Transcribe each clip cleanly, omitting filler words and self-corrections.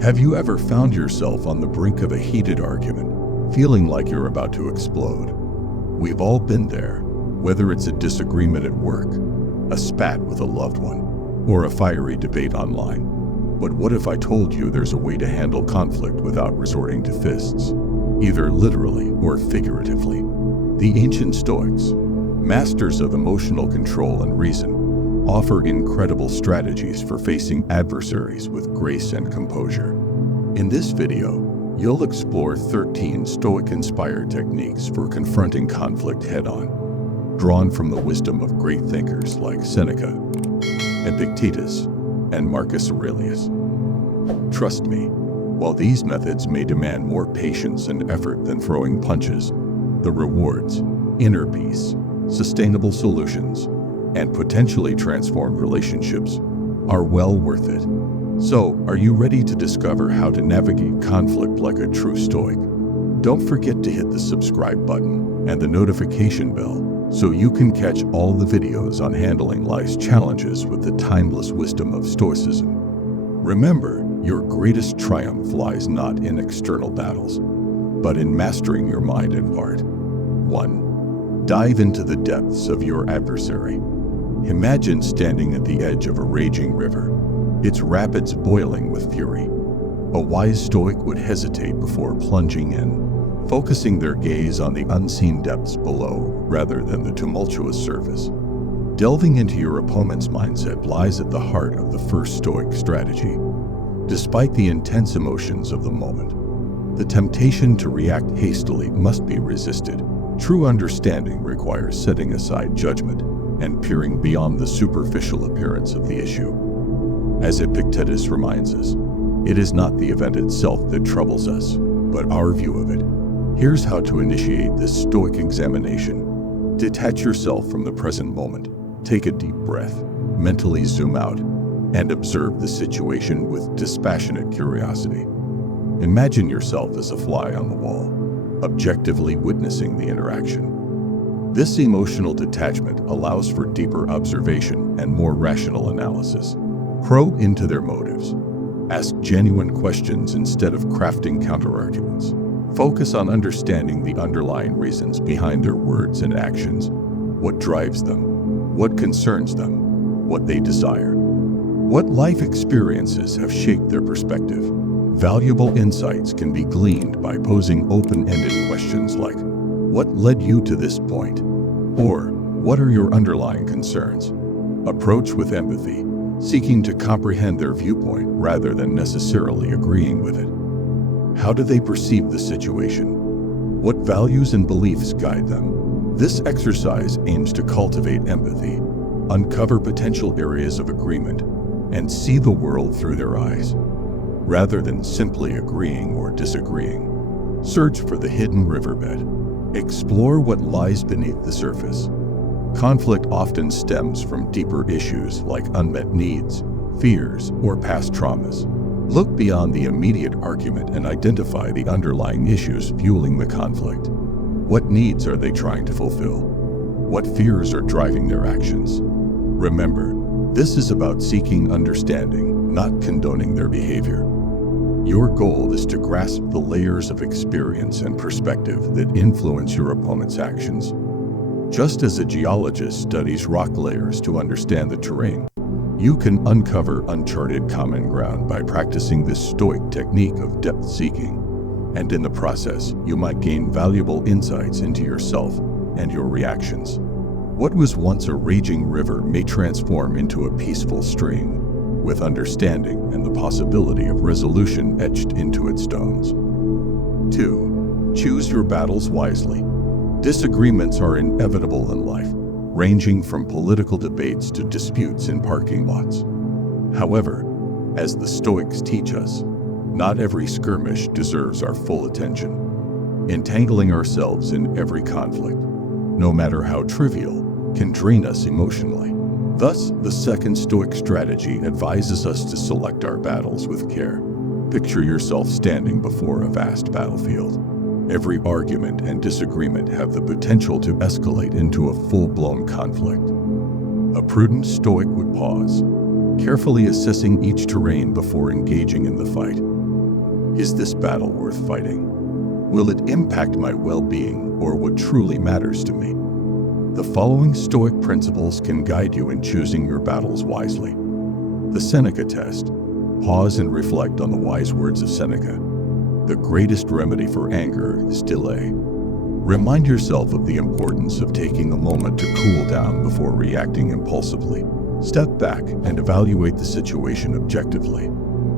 Have you ever found yourself on the brink of a heated argument, feeling like you're about to explode? We've all been there, whether it's a disagreement at work, a spat with a loved one, or a fiery debate online. But what if I told you there's a way to handle conflict without resorting to fists, either literally or figuratively? The ancient Stoics, masters of emotional control and reason, offer incredible strategies for facing adversaries with grace and composure. In this video, you'll explore 13 Stoic-inspired techniques for confronting conflict head-on, drawn from the wisdom of great thinkers like Seneca, Epictetus, and Marcus Aurelius. Trust me, while these methods may demand more patience and effort than throwing punches, the rewards, inner peace, sustainable solutions, and potentially transformed relationships are well worth it. So, are you ready to discover how to navigate conflict like a true Stoic? Don't forget to hit the subscribe button and the notification bell so you can catch all the videos on handling life's challenges with the timeless wisdom of Stoicism. Remember, your greatest triumph lies not in external battles, but in mastering your mind and heart. 1. Dive into the depths of your adversary. Imagine standing at the edge of a raging river, its rapids boiling with fury. A wise Stoic would hesitate before plunging in, focusing their gaze on the unseen depths below rather than the tumultuous surface. Delving into your opponent's mindset lies at the heart of the first Stoic strategy. Despite the intense emotions of the moment, the temptation to react hastily must be resisted. True understanding requires setting aside judgment and peering beyond the superficial appearance of the issue. As Epictetus reminds us, it is not the event itself that troubles us, but our view of it. Here's how to initiate this Stoic examination. Detach yourself from the present moment. Take a deep breath, mentally zoom out, and observe the situation with dispassionate curiosity. Imagine yourself as a fly on the wall, objectively witnessing the interaction. This emotional detachment allows for deeper observation and more rational analysis. Probe into their motives. Ask genuine questions instead of crafting counterarguments. Focus on understanding the underlying reasons behind their words and actions. What drives them? What concerns them? What they desire? What life experiences have shaped their perspective? Valuable insights can be gleaned by posing open-ended questions like, "What led you to this point?" Or, "What are your underlying concerns?" Approach with empathy, seeking to comprehend their viewpoint rather than necessarily agreeing with it. How do they perceive the situation? What values and beliefs guide them? This exercise aims to cultivate empathy, uncover potential areas of agreement, and see the world through their eyes, rather than simply agreeing or disagreeing. Search for the hidden riverbed. Explore what lies beneath the surface. Conflict often stems from deeper issues like unmet needs, fears, or past traumas. Look beyond the immediate argument and identify the underlying issues fueling the conflict. What needs are they trying to fulfill? What fears are driving their actions? Remember, this is about seeking understanding, not condoning their behavior. Your goal is to grasp the layers of experience and perspective that influence your opponent's actions. Just as a geologist studies rock layers to understand the terrain, you can uncover uncharted common ground by practicing this Stoic technique of depth seeking. And in the process, you might gain valuable insights into yourself and your reactions. What was once a raging river may transform into a peaceful stream, with understanding and the possibility of resolution etched into its stones. 2. Choose your battles wisely. Disagreements are inevitable in life, ranging from political debates to disputes in parking lots. However, as the Stoics teach us, not every skirmish deserves our full attention. Entangling ourselves in every conflict, no matter how trivial, can drain us emotionally. Thus, the second Stoic strategy advises us to select our battles with care. Picture yourself standing before a vast battlefield. Every argument and disagreement have the potential to escalate into a full-blown conflict. A prudent Stoic would pause, carefully assessing each terrain before engaging in the fight. Is this battle worth fighting? Will it impact my well-being or what truly matters to me? The following Stoic principles can guide you in choosing your battles wisely. The Seneca test. Pause and reflect on the wise words of Seneca. The greatest remedy for anger is delay. Remind yourself of the importance of taking a moment to cool down before reacting impulsively. Step back and evaluate the situation objectively.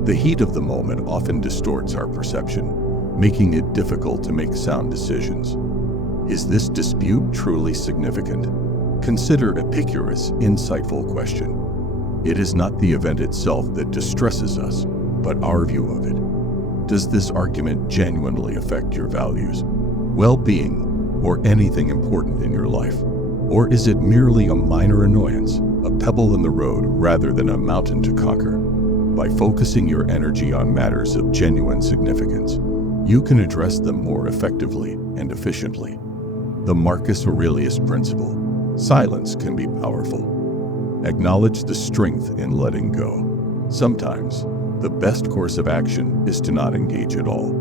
The heat of the moment often distorts our perception, making it difficult to make sound decisions. Is this dispute truly significant? Consider Epicurus' insightful question. It is not the event itself that distresses us, but our view of it. Does this argument genuinely affect your values, well-being, or anything important in your life? Or is it merely a minor annoyance, a pebble in the road rather than a mountain to conquer? By focusing your energy on matters of genuine significance, you can address them more effectively and efficiently. The Marcus Aurelius principle. Silence can be powerful. Acknowledge the strength in letting go. Sometimes, the best course of action is to not engage at all.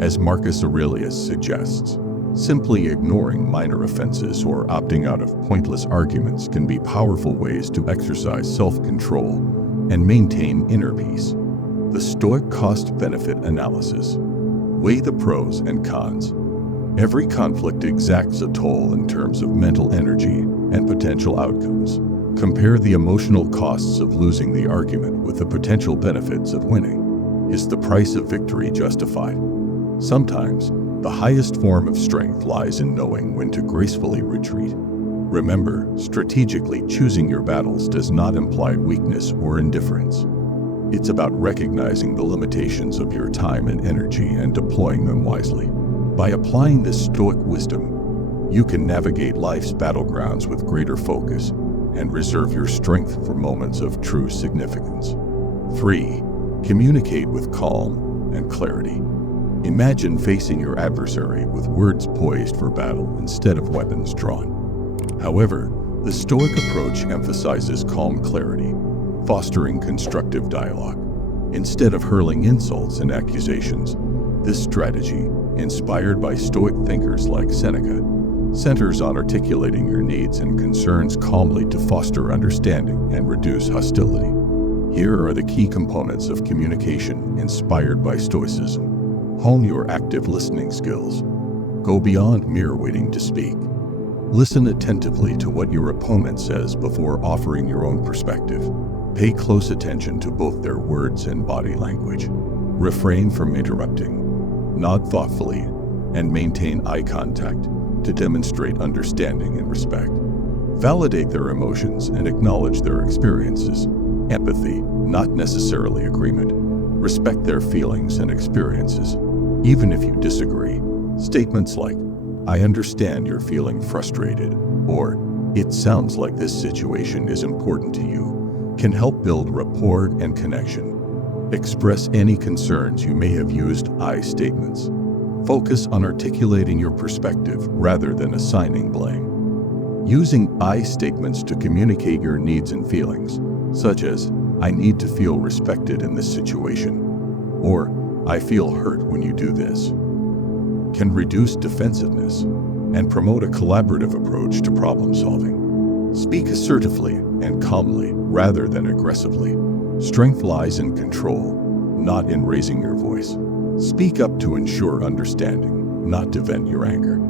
As Marcus Aurelius suggests, simply ignoring minor offenses or opting out of pointless arguments can be powerful ways to exercise self-control and maintain inner peace. The Stoic cost-benefit analysis. Weigh the pros and cons. Every conflict exacts a toll in terms of mental energy and potential outcomes. Compare the emotional costs of losing the argument with the potential benefits of winning. Is the price of victory justified? Sometimes, the highest form of strength lies in knowing when to gracefully retreat. Remember, strategically choosing your battles does not imply weakness or indifference. It's about recognizing the limitations of your time and energy and deploying them wisely. By applying this Stoic wisdom, you can navigate life's battlegrounds with greater focus and reserve your strength for moments of true significance. 3. Communicate with calm and clarity. Imagine facing your adversary with words poised for battle instead of weapons drawn. However, the Stoic approach emphasizes calm clarity, fostering constructive dialogue. Instead of hurling insults and accusations, this strategy, inspired by Stoic thinkers like Seneca, centers on articulating your needs and concerns calmly to foster understanding and reduce hostility. Here are the key components of communication inspired by Stoicism. Hone your active listening skills. Go beyond mere waiting to speak. Listen attentively to what your opponent says before offering your own perspective. Pay close attention to both their words and body language. Refrain from interrupting. Nod thoughtfully and maintain eye contact to demonstrate understanding and respect. Validate their emotions and acknowledge their experiences. Empathy, not necessarily agreement. Respect their feelings and experiences, even if you disagree. Statements like, "I understand you're feeling frustrated," or "It sounds like this situation is important to you," can help build rapport and connection. Express any concerns you may have used I statements. Focus on articulating your perspective rather than assigning blame. Using I statements to communicate your needs and feelings, such as, "I need to feel respected in this situation," or "I feel hurt when you do this," can reduce defensiveness and promote a collaborative approach to problem solving. Speak assertively and calmly rather than aggressively. Strength lies in control, not in raising your voice. Speak up to ensure understanding, not to vent your anger.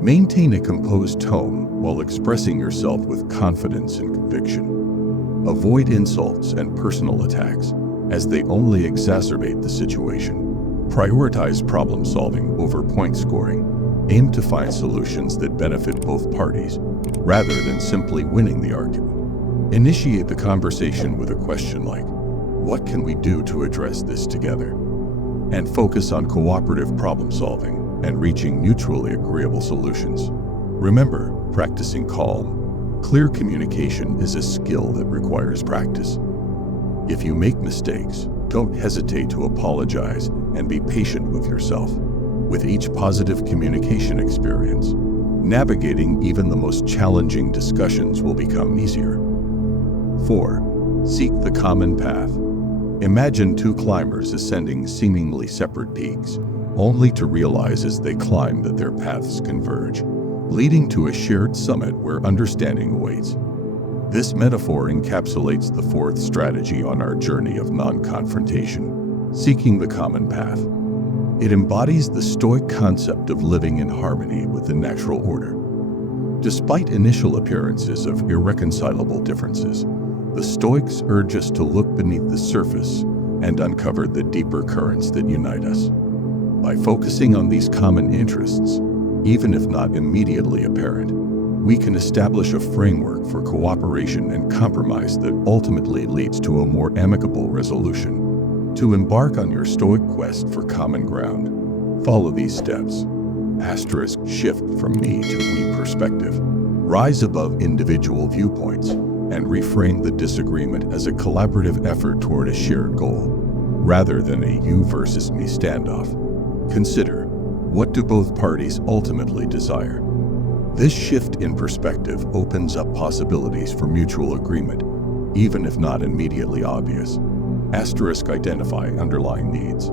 Maintain a composed tone while expressing yourself with confidence and conviction. Avoid insults and personal attacks, as they only exacerbate the situation. Prioritize problem solving over point scoring. Aim to find solutions that benefit both parties, rather than simply winning the argument. Initiate the conversation with a question like, "What can we do to address this together?" And focus on cooperative problem solving and reaching mutually agreeable solutions. Remember, practicing calm, clear communication is a skill that requires practice. If you make mistakes, don't hesitate to apologize and be patient with yourself. With each positive communication experience, navigating even the most challenging discussions will become easier. 4. Seek the common path. Imagine two climbers ascending seemingly separate peaks, only to realize as they climb that their paths converge, leading to a shared summit where understanding awaits. This metaphor encapsulates the fourth strategy on our journey of non-confrontation, seeking the common path. It embodies the Stoic concept of living in harmony with the natural order. Despite initial appearances of irreconcilable differences, the Stoics urge us to look beneath the surface and uncover the deeper currents that unite us. By focusing on these common interests, even if not immediately apparent, we can establish a framework for cooperation and compromise that ultimately leads to a more amicable resolution. To embark on your Stoic quest for common ground, follow these steps. Shift from me to we perspective. Rise above individual viewpoints and reframe the disagreement as a collaborative effort toward a shared goal, rather than a you versus me standoff. Consider, what do both parties ultimately desire? This shift in perspective opens up possibilities for mutual agreement, even if not immediately obvious. Identify underlying needs.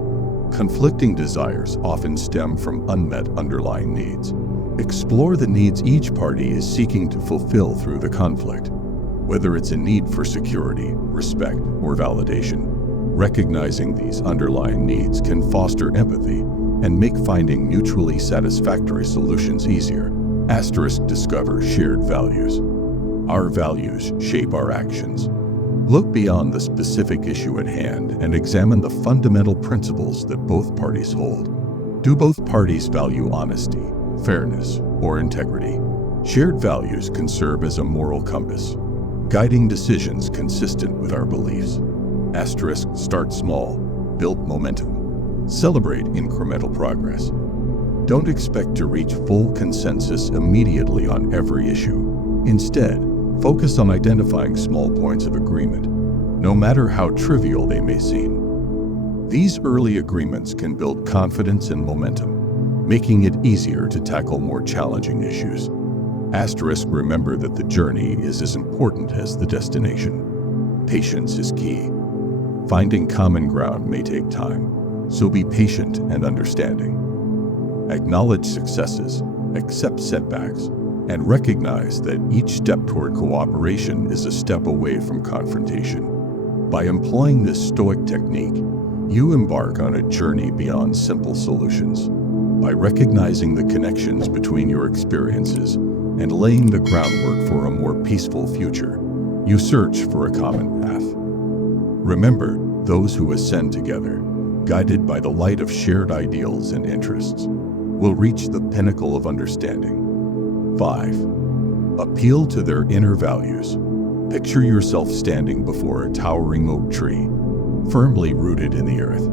Conflicting desires often stem from unmet underlying needs. Explore the needs each party is seeking to fulfill through the conflict. Whether it's a need for security, respect, or validation, recognizing these underlying needs can foster empathy and make finding mutually satisfactory solutions easier. Discover shared values. Our values shape our actions. Look beyond the specific issue at hand and examine the fundamental principles that both parties hold. Do both parties value honesty, fairness, or integrity? Shared values can serve as a moral compass, guiding decisions consistent with our beliefs. Start small, build momentum. Celebrate incremental progress. Don't expect to reach full consensus immediately on every issue. Instead, focus on identifying small points of agreement, no matter how trivial they may seem. These early agreements can build confidence and momentum, making it easier to tackle more challenging issues. Remember that the journey is as important as the destination. Patience is key. Finding common ground may take time, so be patient and understanding. Acknowledge successes, accept setbacks, and recognize that each step toward cooperation is a step away from confrontation. By employing this Stoic technique, you embark on a journey beyond simple solutions. By recognizing the connections between your experiences and laying the groundwork for a more peaceful future, you search for a common path. Remember, those who ascend together, guided by the light of shared ideals and interests, will reach the pinnacle of understanding. 5. Appeal to their inner values. Picture yourself standing before a towering oak tree, firmly rooted in the earth.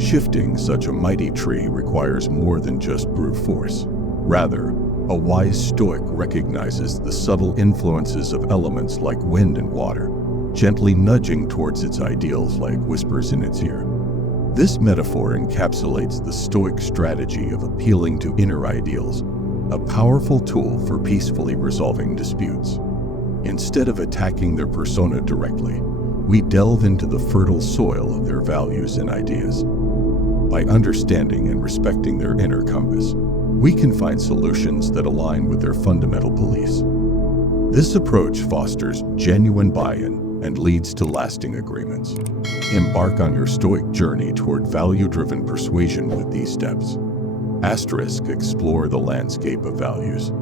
Shifting such a mighty tree requires more than just brute force. Rather, a wise Stoic recognizes the subtle influences of elements like wind and water, gently nudging towards its ideals like whispers in its ear. This metaphor encapsulates the Stoic strategy of appealing to inner ideals, a powerful tool for peacefully resolving disputes. Instead of attacking their persona directly, we delve into the fertile soil of their values and ideas. By understanding and respecting their inner compass, we can find solutions that align with their fundamental beliefs. This approach fosters genuine buy-in and leads to lasting agreements. Embark on your Stoic journey toward value-driven persuasion with these steps. Explore the landscape of values.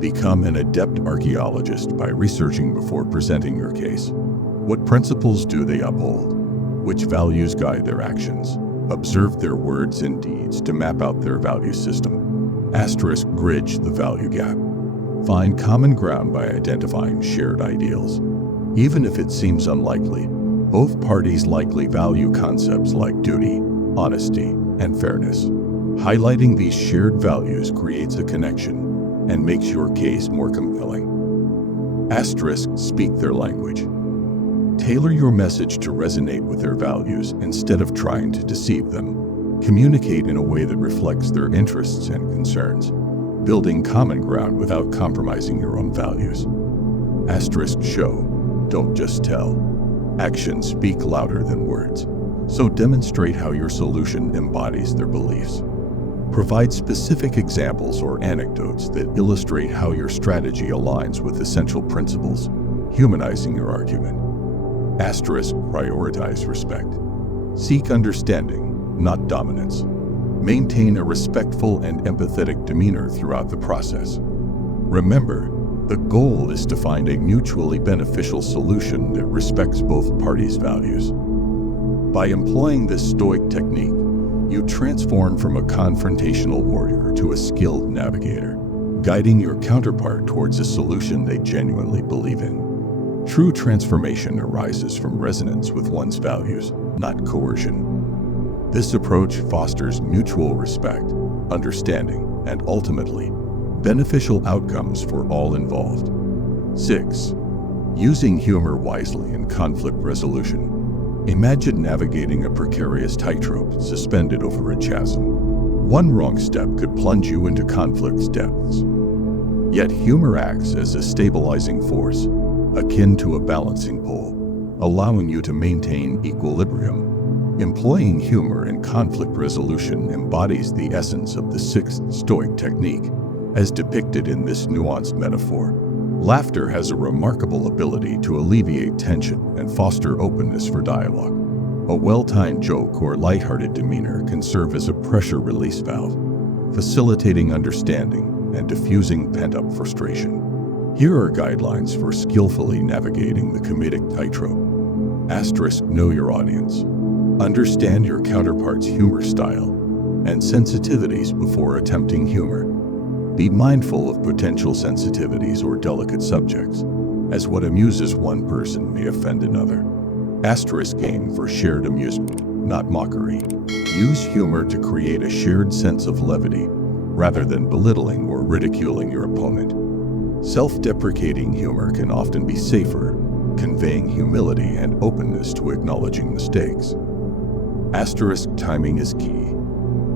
Become an adept archaeologist by researching before presenting your case. What principles do they uphold? Which values guide their actions? Observe their words and deeds to map out their value system. Bridge the value gap. Find common ground by identifying shared ideals. Even if it seems unlikely, both parties likely value concepts like duty, honesty, and fairness. Highlighting these shared values creates a connection and makes your case more compelling. Speak their language. Tailor your message to resonate with their values instead of trying to deceive them. Communicate in a way that reflects their interests and concerns, building common ground without compromising your own values. Show, don't just tell. Actions speak louder than words, so demonstrate how your solution embodies their beliefs. Provide specific examples or anecdotes that illustrate how your strategy aligns with essential principles, humanizing your argument. Prioritize respect. Seek understanding, not dominance. Maintain a respectful and empathetic demeanor throughout the process. Remember, the goal is to find a mutually beneficial solution that respects both parties' values. By employing this Stoic technique, you transform from a confrontational warrior to a skilled navigator, guiding your counterpart towards a solution they genuinely believe in. True transformation arises from resonance with one's values, not coercion. This approach fosters mutual respect, understanding, and ultimately, beneficial outcomes for all involved. 6. Using humor wisely in conflict resolution. Imagine navigating a precarious tightrope suspended over a chasm. One wrong step could plunge you into conflict's depths. Yet humor acts as a stabilizing force, akin to a balancing pole, allowing you to maintain equilibrium. Employing humor in conflict resolution embodies the essence of the sixth Stoic technique, as depicted in this nuanced metaphor. Laughter has a remarkable ability to alleviate tension and foster openness for dialogue. A well-timed joke or lighthearted demeanor can serve as a pressure release valve, facilitating understanding and diffusing pent-up frustration. Here are guidelines for skillfully navigating the comedic tightrope. Know your audience. Understand your counterpart's humor style and sensitivities before attempting humor. Be mindful of potential sensitivities or delicate subjects, as what amuses one person may offend another. Aim for shared amusement, not mockery. Use humor to create a shared sense of levity, rather than belittling or ridiculing your opponent. Self-deprecating humor can often be safer, conveying humility and openness to acknowledging mistakes. Timing is key.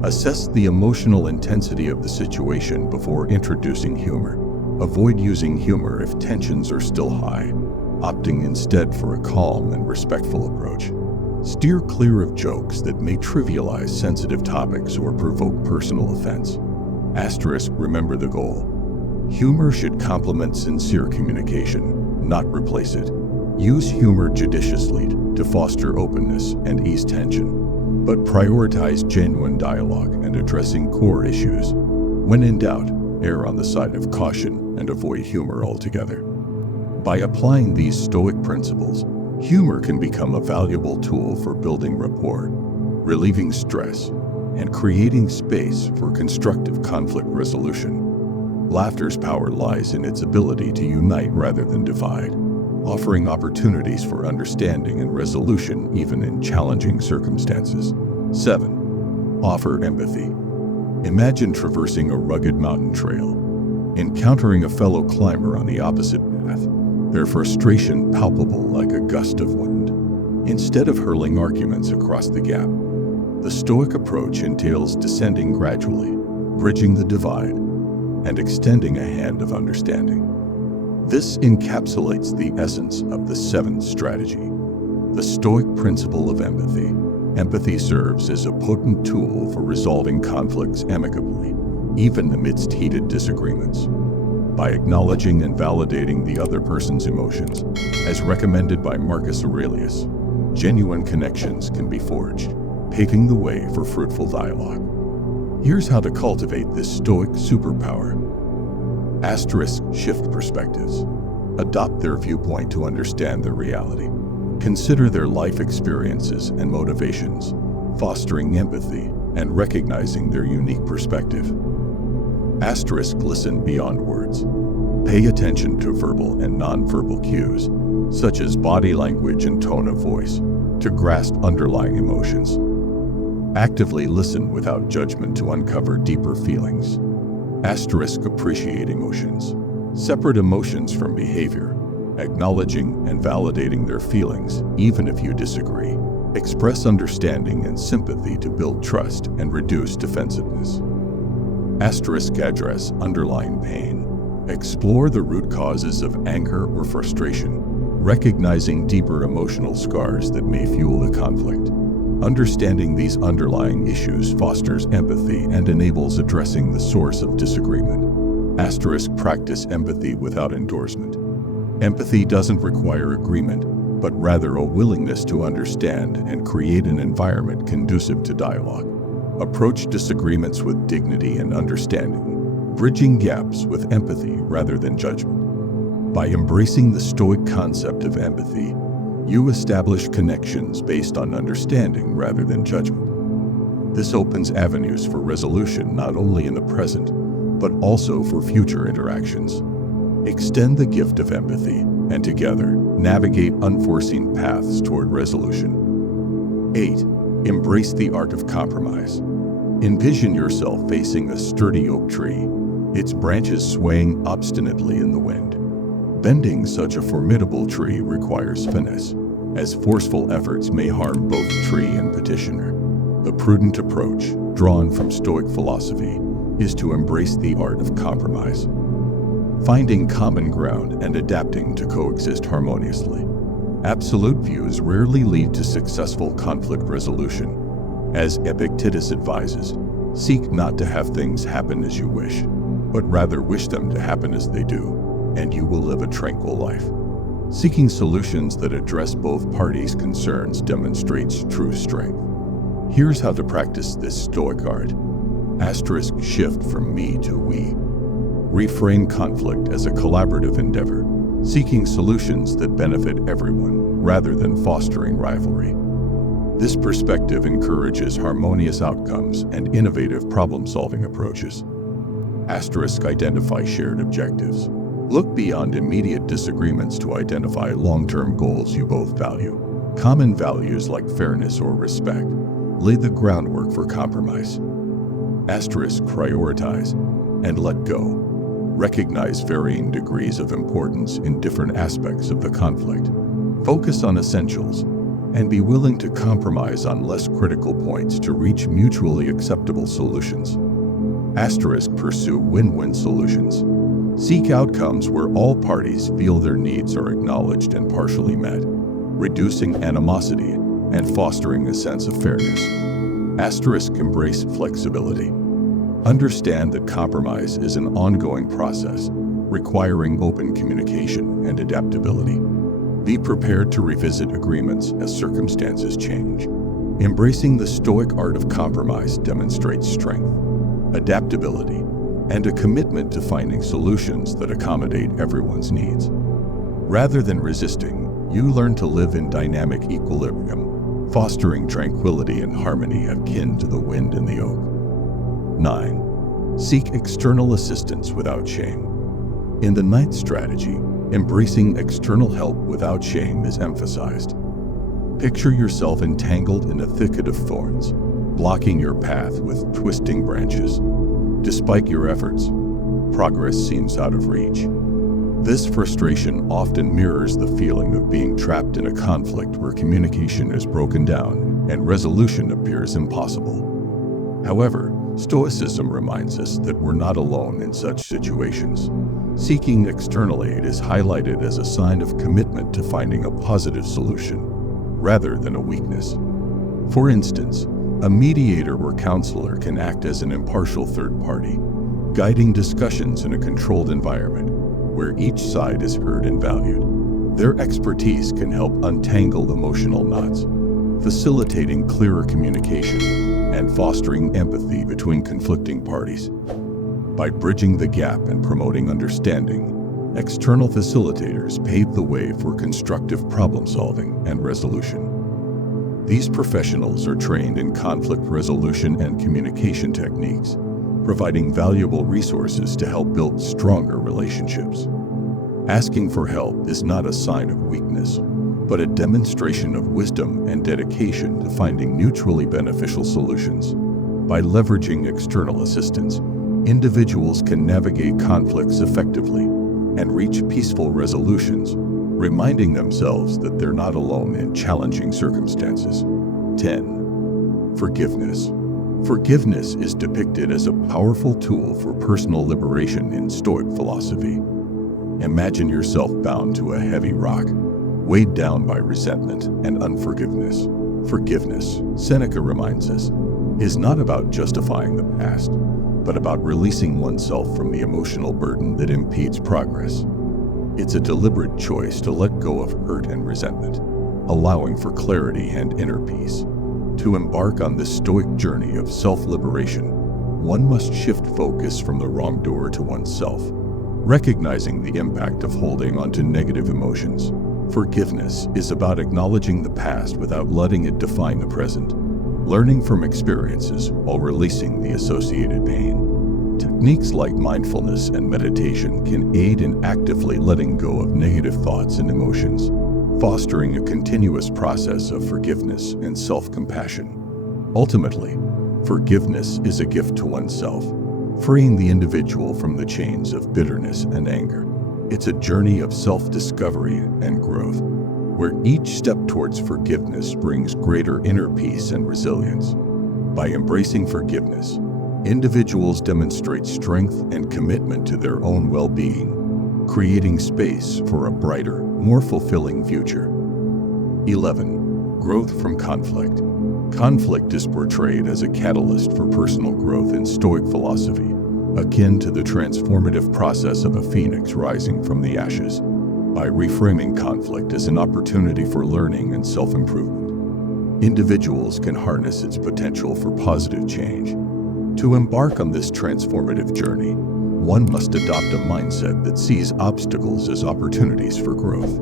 Assess the emotional intensity of the situation before introducing humor. Avoid using humor if tensions are still high, opting instead for a calm and respectful approach. Steer clear of jokes that may trivialize sensitive topics or provoke personal offense. Remember the goal. Humor should complement sincere communication, not replace it. Use humor judiciously to foster openness and ease tension, but prioritize genuine dialogue and addressing core issues. When in doubt, err on the side of caution and avoid humor altogether. By applying these Stoic principles, humor can become a valuable tool for building rapport, relieving stress, and creating space for constructive conflict resolution. Laughter's power lies in its ability to unite rather than divide, offering opportunities for understanding and resolution even in challenging circumstances. 7. Offer empathy. Imagine traversing a rugged mountain trail, encountering a fellow climber on the opposite path, their frustration palpable like a gust of wind. Instead of hurling arguments across the gap, the Stoic approach entails descending gradually, bridging the divide, and extending a hand of understanding. This encapsulates the essence of the seventh strategy, the Stoic principle of empathy. Empathy serves as a potent tool for resolving conflicts amicably, even amidst heated disagreements. By acknowledging and validating the other person's emotions, as recommended by Marcus Aurelius, genuine connections can be forged, paving the way for fruitful dialogue. Here's how to cultivate this Stoic superpower. Shift perspectives. Adopt their viewpoint to understand their reality. Consider their life experiences and motivations, fostering empathy and recognizing their unique perspective. Listen beyond words. Pay attention to verbal and nonverbal cues, such as body language and tone of voice, to grasp underlying emotions. Actively listen without judgment to uncover deeper feelings. Appreciate emotions. Separate emotions from behavior, acknowledging and validating their feelings, even if you disagree. Express understanding and sympathy to build trust and reduce defensiveness. Address underlying pain. Explore the root causes of anger or frustration, recognizing deeper emotional scars that may fuel the conflict. Understanding these underlying issues fosters empathy and enables addressing the source of disagreement. Asterisk practice empathy without endorsement. Empathy doesn't require agreement, but rather a willingness to understand and create an environment conducive to dialogue. Approach disagreements with dignity and understanding, bridging gaps with empathy rather than judgment. By embracing the Stoic concept of empathy, you establish connections based on understanding rather than judgment. This opens avenues for resolution not only in the present, but also for future interactions. Extend the gift of empathy, and together, navigate unforeseen paths toward resolution. 8. Embrace the art of compromise. Envision yourself facing a sturdy oak tree, its branches swaying obstinately in the wind. Bending such a formidable tree requires finesse, as forceful efforts may harm both tree and petitioner. The prudent approach, drawn from Stoic philosophy, is to embrace the art of compromise, finding common ground and adapting to coexist harmoniously. Absolute views rarely lead to successful conflict resolution. As Epictetus advises, seek not to have things happen as you wish, but rather wish them to happen as they do, and you will live a tranquil life. Seeking solutions that address both parties' concerns demonstrates true strength. Here's how to practice this Stoic art. Asterisk shift from me to we. Reframe conflict as a collaborative endeavor, seeking solutions that benefit everyone rather than fostering rivalry. This perspective encourages harmonious outcomes and innovative problem-solving approaches. Asterisk identify shared objectives. Look beyond immediate disagreements to identify long-term goals you both value. Common values like fairness or respect lay the groundwork for compromise. Asterisk prioritize and let go. Recognize varying degrees of importance in different aspects of the conflict. Focus on essentials and be willing to compromise on less critical points to reach mutually acceptable solutions. Asterisk pursue win-win solutions. Seek outcomes where all parties feel their needs are acknowledged and partially met, reducing animosity and fostering a sense of fairness. Asterisk embrace flexibility. Understand that compromise is an ongoing process, requiring open communication and adaptability. Be prepared to revisit agreements as circumstances change. Embracing the Stoic art of compromise demonstrates strength, adaptability, and a commitment to finding solutions that accommodate everyone's needs. Rather than resisting, you learn to live in dynamic equilibrium, fostering tranquility and harmony akin to the wind in the oak. 9. Seek external assistance without shame. In the ninth strategy, embracing external help without shame is emphasized. Picture yourself entangled in a thicket of thorns, blocking your path with twisting branches. Despite your efforts, progress seems out of reach. This frustration often mirrors the feeling of being trapped in a conflict where communication is broken down and resolution appears impossible. However, Stoicism reminds us that we're not alone in such situations. Seeking external aid is highlighted as a sign of commitment to finding a positive solution, rather than a weakness. For instance, a mediator or counselor can act as an impartial third party, guiding discussions in a controlled environment where each side is heard and valued. Their expertise can help untangle emotional knots, facilitating clearer communication and fostering empathy between conflicting parties. By bridging the gap and promoting understanding, external facilitators pave the way for constructive problem-solving and resolution. These professionals are trained in conflict resolution and communication techniques, providing valuable resources to help build stronger relationships. Asking for help is not a sign of weakness, but a demonstration of wisdom and dedication to finding mutually beneficial solutions. By leveraging external assistance, individuals can navigate conflicts effectively and reach peaceful resolutions, reminding themselves that they're not alone in challenging circumstances. 10. Forgiveness. Forgiveness is depicted as a powerful tool for personal liberation in Stoic philosophy. Imagine yourself bound to a heavy rock. weighed down by resentment and unforgiveness. Forgiveness, Seneca reminds us, is not about justifying the past, but about releasing oneself from the emotional burden that impedes progress. It's a deliberate choice to let go of hurt and resentment, allowing for clarity and inner peace. To embark on this Stoic journey of self-liberation, one must shift focus from the wrongdoer to oneself, recognizing the impact of holding onto negative emotions. Forgiveness is about acknowledging the past without letting it define the present, learning from experiences while releasing the associated pain. Techniques like mindfulness and meditation can aid in actively letting go of negative thoughts and emotions, fostering a continuous process of forgiveness and self-compassion. Ultimately, forgiveness is a gift to oneself, freeing the individual from the chains of bitterness and anger. It's a journey of self-discovery and growth, where each step towards forgiveness brings greater inner peace and resilience. By embracing forgiveness, individuals demonstrate strength and commitment to their own well-being, creating space for a brighter, more fulfilling future. 11. Growth from conflict. Conflict is portrayed as a catalyst for personal growth in Stoic philosophy, akin to the transformative process of a phoenix rising from the ashes. By reframing conflict as an opportunity for learning and self-improvement, individuals can harness its potential for positive change. To embark on this transformative journey, one must adopt a mindset that sees obstacles as opportunities for growth.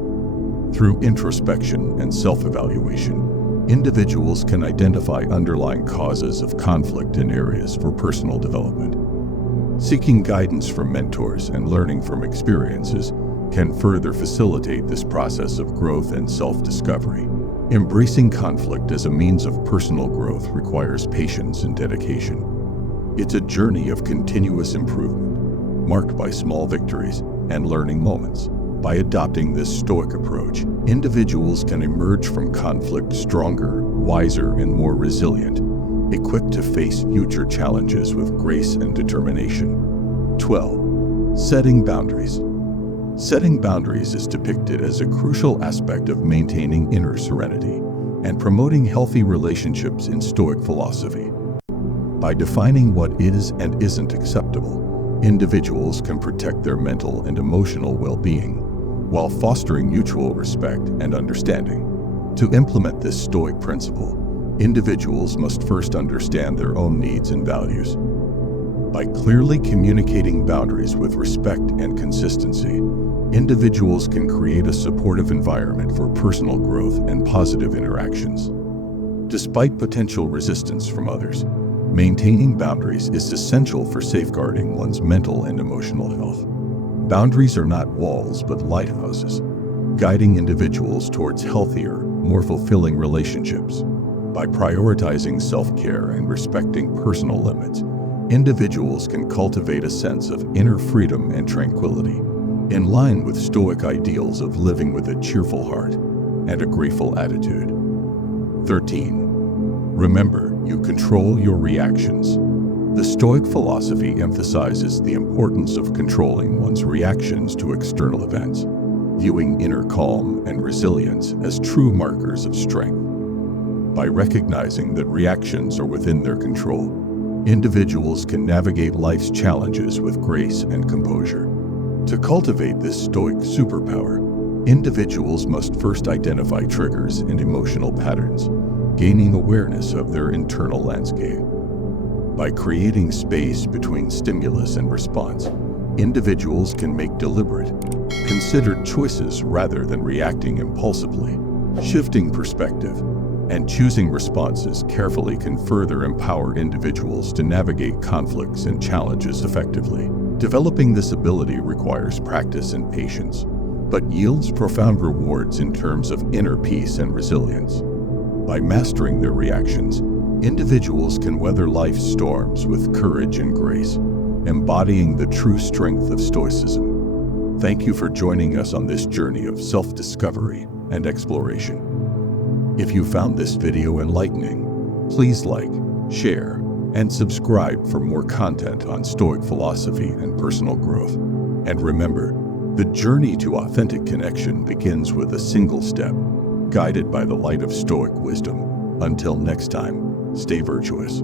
Through introspection and self-evaluation, individuals can identify underlying causes of conflict in areas for personal development. Seeking guidance from mentors and learning from experiences can further facilitate this process of growth and self-discovery. Embracing conflict as a means of personal growth requires patience and dedication. It's a journey of continuous improvement, marked by small victories and learning moments. By adopting this Stoic approach, individuals can emerge from conflict stronger, wiser, and more resilient, equipped to face future challenges with grace and determination. 12. Setting boundaries. Setting boundaries is depicted as a crucial aspect of maintaining inner serenity and promoting healthy relationships in Stoic philosophy. By defining what is and isn't acceptable, individuals can protect their mental and emotional well-being while fostering mutual respect and understanding. To implement this Stoic principle, individuals must first understand their own needs and values. By clearly communicating boundaries with respect and consistency, individuals can create a supportive environment for personal growth and positive interactions. Despite potential resistance from others, maintaining boundaries is essential for safeguarding one's mental and emotional health. Boundaries are not walls but lighthouses, guiding individuals towards healthier, more fulfilling relationships. By prioritizing self-care and respecting personal limits, individuals can cultivate a sense of inner freedom and tranquility, in line with Stoic ideals of living with a cheerful heart and a grateful attitude. 13. Remember, you control your reactions. The Stoic philosophy emphasizes the importance of controlling one's reactions to external events, viewing inner calm and resilience as true markers of strength. By recognizing that reactions are within their control, individuals can navigate life's challenges with grace and composure. To cultivate this Stoic superpower, individuals must first identify triggers and emotional patterns, gaining awareness of their internal landscape. By creating space between stimulus and response, individuals can make deliberate, considered choices rather than reacting impulsively. Shifting perspective and choosing responses carefully can further empower individuals to navigate conflicts and challenges effectively. Developing this ability requires practice and patience, but yields profound rewards in terms of inner peace and resilience. By mastering their reactions, individuals can weather life's storms with courage and grace, embodying the true strength of Stoicism. Thank you for joining us on this journey of self-discovery and exploration. If you found this video enlightening, please like, share, and subscribe for more content on Stoic philosophy and personal growth. And remember, The journey to authentic connection begins with a single step, guided by the light of Stoic wisdom. Until next time, stay virtuous.